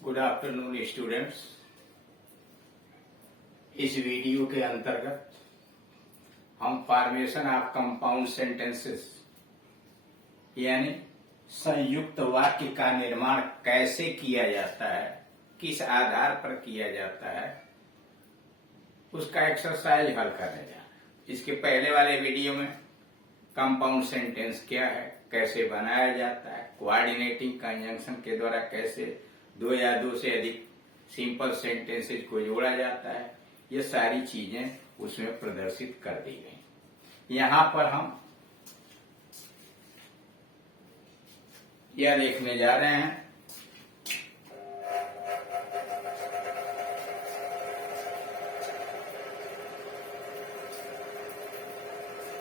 Good afternoon students. इस video के अंतर्गत हम फॉर्मेशन ऑफ कंपाउंड सेंटेंसेस यानी संयुक्त वाक्य का निर्माण कैसे किया जाता है, किस आधार पर किया जाता है, उसका एक्सरसाइज हल करने जा रहे हैं। इसके पहले वाले वीडियो में कंपाउंड सेंटेंस क्या है, कैसे बनाया जाता है, कोऑर्डिनेटिंग कंजंक्शन के द्वारा कैसे दो या दो से अधिक सिंपल सेंटेंसेस को जोड़ा जाता है, ये सारी चीजें उसमें प्रदर्शित कर दी गई। यहां पर हम यह देखने जा रहे हैं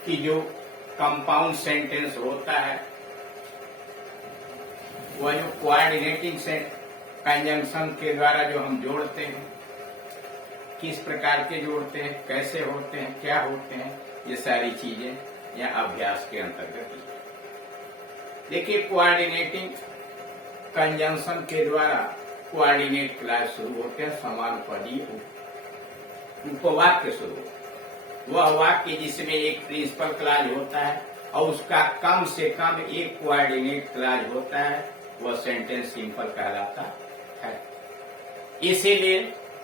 कि जो कंपाउंड सेंटेंस होता है वह जो कोऑर्डिनेटिंग कंजंक्शन के द्वारा जो हम जोड़ते हैं, किस प्रकार के जोड़ते हैं, कैसे होते हैं, क्या होते हैं, ये सारी चीजें यह अभ्यास के अंतर्गत है। देखिए, कोऑर्डिनेटिंग कंजंक्शन के द्वारा कोऑर्डिनेट क्लास शुरू होते हैं, समानुपदी उपवाक्य शुरू होते हैं। वह वाक्य जिसमें एक प्रिंसिपल क्लाज होता है और उसका कम से कम एक कोऑर्डिनेट क्लाज होता है, वह सेंटेंस सिंपल कहलाता है। इसीलिए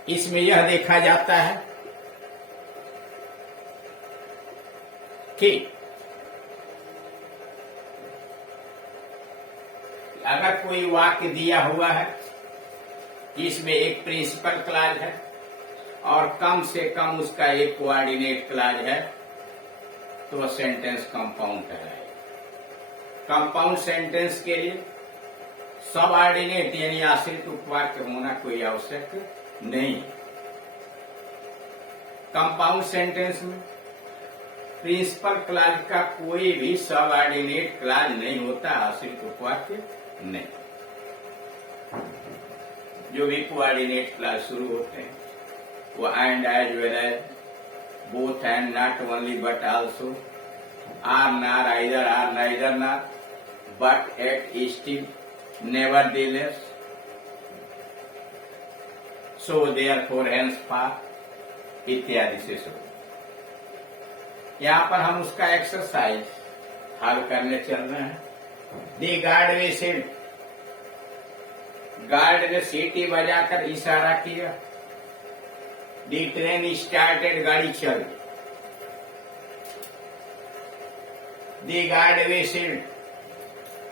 इसमें यह देखा जाता है कि अगर कोई वाक्य दिया हुआ है जिसमें एक प्रिंसिपल क्लाज है और कम से कम उसका एक कोऑर्डिनेट क्लाज है, तो वह सेंटेंस कंपाउंड कहलाएगा। कंपाउंड सेंटेंस के लिए सबऑर्डिनेट यानी आश्रित उपवाक्य होना कोई आवश्यक नहीं। कंपाउंड सेंटेंस में प्रिंसिपल क्लाज का कोई भी सबऑर्डिनेट क्लाज नहीं होता, आश्रित उपवाक्य नहीं। जो भी कोऑर्डिनेट क्लाज शुरू होते हैं वो and, as well as, both and, not only but also, or nor, either or, neither nor, but, yet, still, nevertheless, so therefore, hence, far इत्यादि से शुरू। यहाँ पर हम उसका एक्सरसाइज हल करने चल रहे हैं। दी गार्ड वे सेड, गार्ड ने सीटी बजाकर इशारा किया। दी ट्रेन स्टार्टेड, गाड़ी चल। दी गार्ड वे सेड,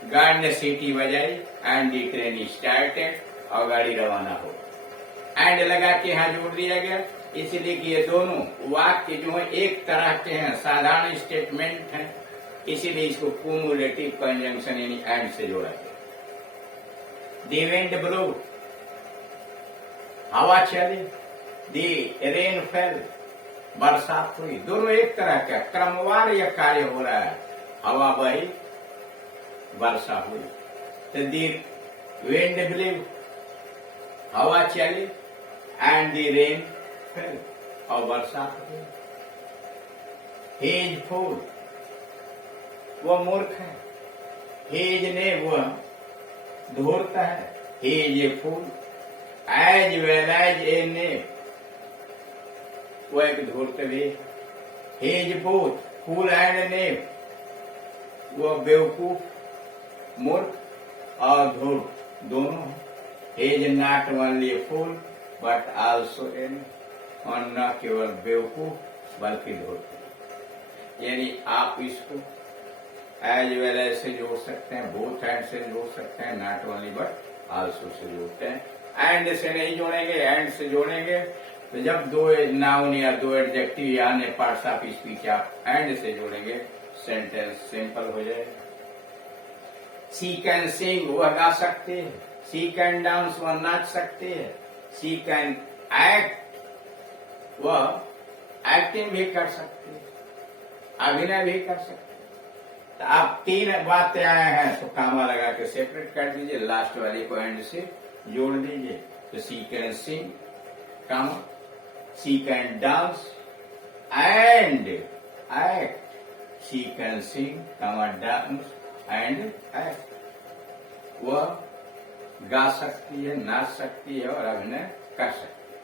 गार्ड ने सीटी बजाई एंड दी ट्रेन स्टार्टेड, और गाड़ी रवाना हो। एंड लगा के यहां जोड़ दिया गया, इसलिए कि ये दोनों वाक्य जो है एक तरह के हैं, साधारण स्टेटमेंट हैं, इसीलिए इसको क्युमुलेटिव कंजंक्शन यानी एंड से जोड़ा गया। दी विंड ब्लो, हवा चली। दी रेन फेल, बरसात हुई। दोनों एक तरह का क्रमवार यह कार्य हो रहा है, हवा बही, वर्षा हुई। तो दी विंड ब्लेव, हवा चली, एंड दी रेन फेल, और बरसात हुई। ही इज फूल, वह मूर्ख है। ही इज ने, वह धूर्त है। He is a fool, as well as a knave, वह एक धूर्त भी। He is both fool and knave, वह बेवकूफ, मूर्ख और धूर्त दोनों। He is not only a fool but also an, और न केवल बेवकूफ बल्कि धूर्त। यानी आप इसको एज वेल एज से जोड़ सकते हैं, बोथ एंड से जोड़ सकते हैं, not only but also say जोड़ते हैं। एंड से नहीं जोड़ेंगे, एंड से जोड़ेंगे तो जब दो नाउन या दो एडजेक्टिव या अन्य पार्ट्स ऑफ स्पीच आप एंड से जोड़ेंगे, सेंटेंस सिंपल हो जाएगा। सी कैन सिंग, वह गा सकते हैं। सी कैन डांस, वह नाच सकते हैं। सी कैन एक्ट, वह एक्टिंग भी कर सकते हैं, अभिनय भी कर सकते हैं। तो आप तीन बातें आए हैं तो कामा लगा के सेपरेट कर दीजिए, लास्ट वाली को एंड से जोड़ दीजिए। तो she can sing, comma, she can dance and act. She can sing, comma, dance and act. वह गा सकती है, नाच सकती है और अभिनय कर सकती है।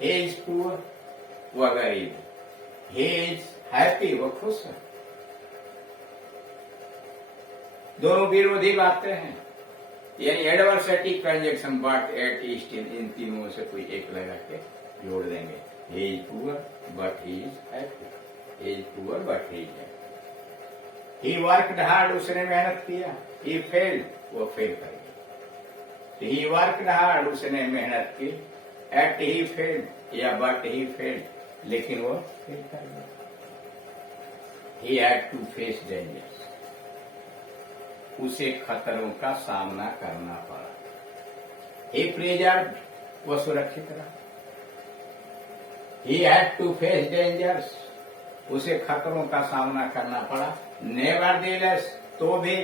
he is poor, वह गरीब है। he is happy, वह खुश है। दोनों विरोधी बातें हैं, यानी adversative conjunction but yet still, इन तीनों से कोई एक लगा के जोड़ देंगे। he is poor but he is happy, he is poor but he is happy। he worked hard, उसने मेहनत किया। he failed, वो फेल कर गया। he worked hard, उसने मेहनत की। at he failed या but he failed, लेकिन वो फेल कर गया। he had to face dangers, उसे खतरों का सामना करना पड़ा। he preserved, वो सुरक्षित रहा। he had to face dangers, उसे खतरों का सामना करना पड़ा। nevertheless, तो भी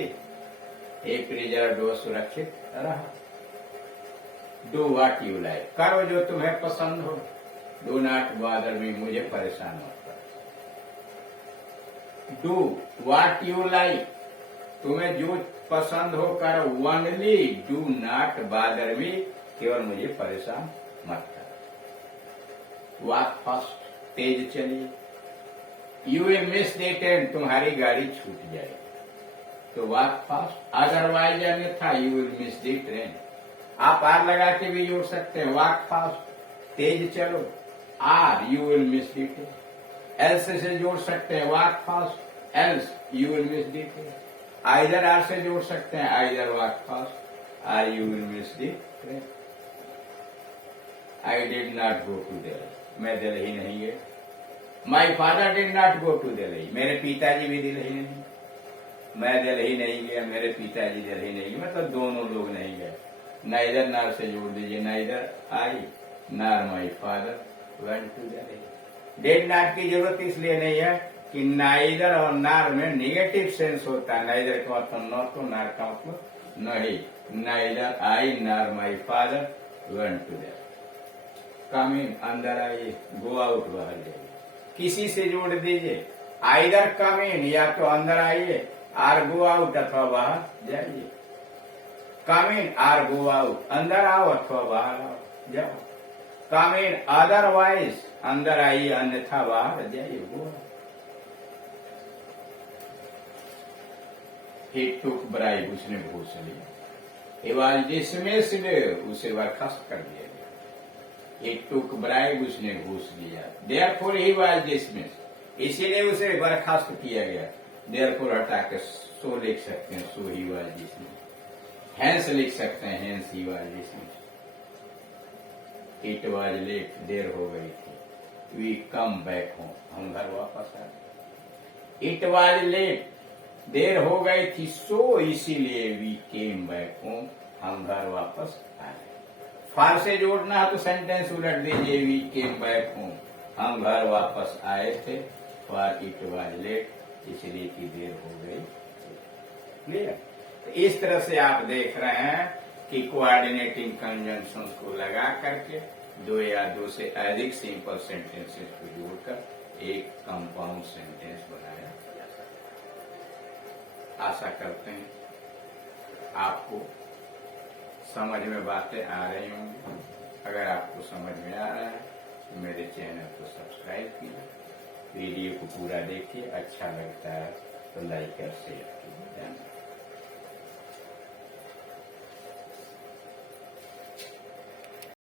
he preserved, वो सुरक्षित रहा। do what you like, करो जो तुम्हें पसंद हो। do not bother me, मुझे परेशान मत करो। do what you like, तुम्हें जो पसंद हो करो। ओनली डू नॉट बादर मी, केवल मुझे परेशान मत करो। वॉक फास्ट, तेज चलिए। You will miss the train, तुम्हारी गाड़ी छूट जाएगी। तो वॉक फास्ट, अदरवाइज अन्यथा you will miss the train. आप आर लगा के भी जोड़ सकते हैं। वॉक फास्ट, तेज चलो। Or, you will miss the train. Else से जोड़ सकते हैं। Walk fast, else you will miss the train. Either or से जोड़ सकते हैं। Either walk fast, or you will miss the train. I did not go to Delhi, मैं दिल्ली नहीं गया। My father did not go to Delhi, मेरे पिताजी भी दिल्ली नहीं। मैं दिल्ली नहीं गया, मेरे पिताजी दिल्ली नहीं गए, मतलब दोनों लोग नहीं गए। नाइदर नार से जोड़ दीजिए। Neither I nor my father went to Delhi. Did not की जरूरत इसलिए नहीं है कि नाइदर और नार में निगेटिव सेंस होता है। नाइदर का मतलब न तो, नार का मतलब नहीं। Neither I nor my father went to Delhi. Come in, अंदर आइए। गो आउट, बाहर जाइए। किसी से जोड़ दीजिए। आइदर कम इन, या तो अंदर आइए, आर गो आउट, अथवा बाहर जाइए। कम इन आर गो आउट, अंदर आओ अथवा बाहर आओ, जाओ। कम इन अदरवाइज, अंदर आइए अन्यथा बाहर जाइए। Go out. he took bribe, उसने घूस लिया। he was dismissed, उसे बर्खास्त कर दिया गया। he took bribe, उसने घूस लिया। therefore he was dismissed, इसीलिए उसे बर्खास्त किया गया। therefore हटा के so लिख सकते हैं, so he was dismissed। hence लिख सकते हैं, hence he was dismissed। it was late, देर हो गई थी। we come back home, हम घर वापस आ गए। it was late, देर हो गई थी। सो इसीलिए वी केम बैक होम, हम घर वापस आए। फार से जोड़ना है तो सेंटेंस उलट दीजिए। वी केम बैक होम, हम घर वापस आए थे। फॉर इट वाज लेट, इसलिए कि देर हो गई। क्लियर? तो इस तरह से आप देख रहे हैं कि कोऑर्डिनेटिंग कंजंक्शंस को लगा करके दो या दो से अधिक सिंपल सेंटेंसेस को जोड़कर एक कंपाउंड सेंटेंस बनाया। आशा करते हैं आपको समझ में बातें आ रही होंगी। अगर आपको समझ में आ रहा है तो मेरे चैनल को सब्सक्राइब कीजिए, वीडियो को पूरा देखिए। अच्छा लगता है तो लाइक और शेयर कीजिए।